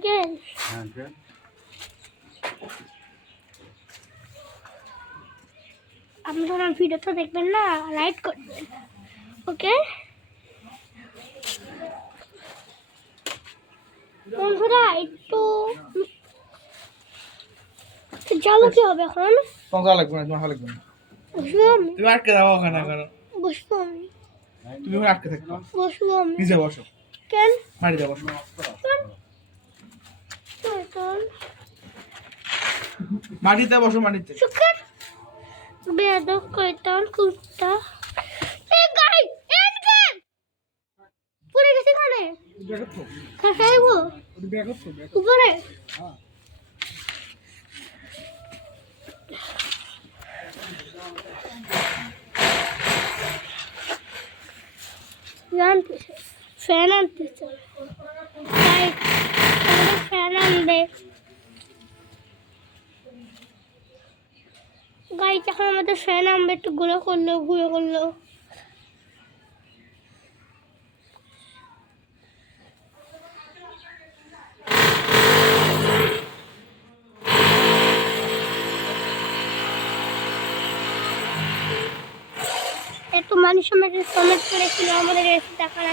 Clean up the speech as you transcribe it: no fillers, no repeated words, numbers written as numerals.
Uncle আপনি আমার ভিডিওটা দেখবেন না, লাইক করবেন, ওকে বন্ধুরা? একটু যাবো কি হবে এখন? তোমার লাগবে না, তোমার লাগবে না। বসবো আমি, তুমি আটকে দাও ওখানে কেন? বসবো আমি, তুমি আটকে থাকো। বসবো আমি। নিচে বসো। কেন? মাটিতে বসো। মাটিতে বসো, মাটিতে। শুকার বেয়াদব কয়তান কুত্তা। এ গাই এনকার পড়ে গেছে কানে। দেখো খাইবো তো দেখো তো উপরে। হ্যাঁ জানতেছে ফ্যান আনতেছে, তাই ফ্যান আনবে। গাড়ি যখন আমাদের ফ্যান আনবে একটু ঘুরে করলো। একটু মানুষ আমাদের কমেন্ট করেছিল আমাদের এসে দেখার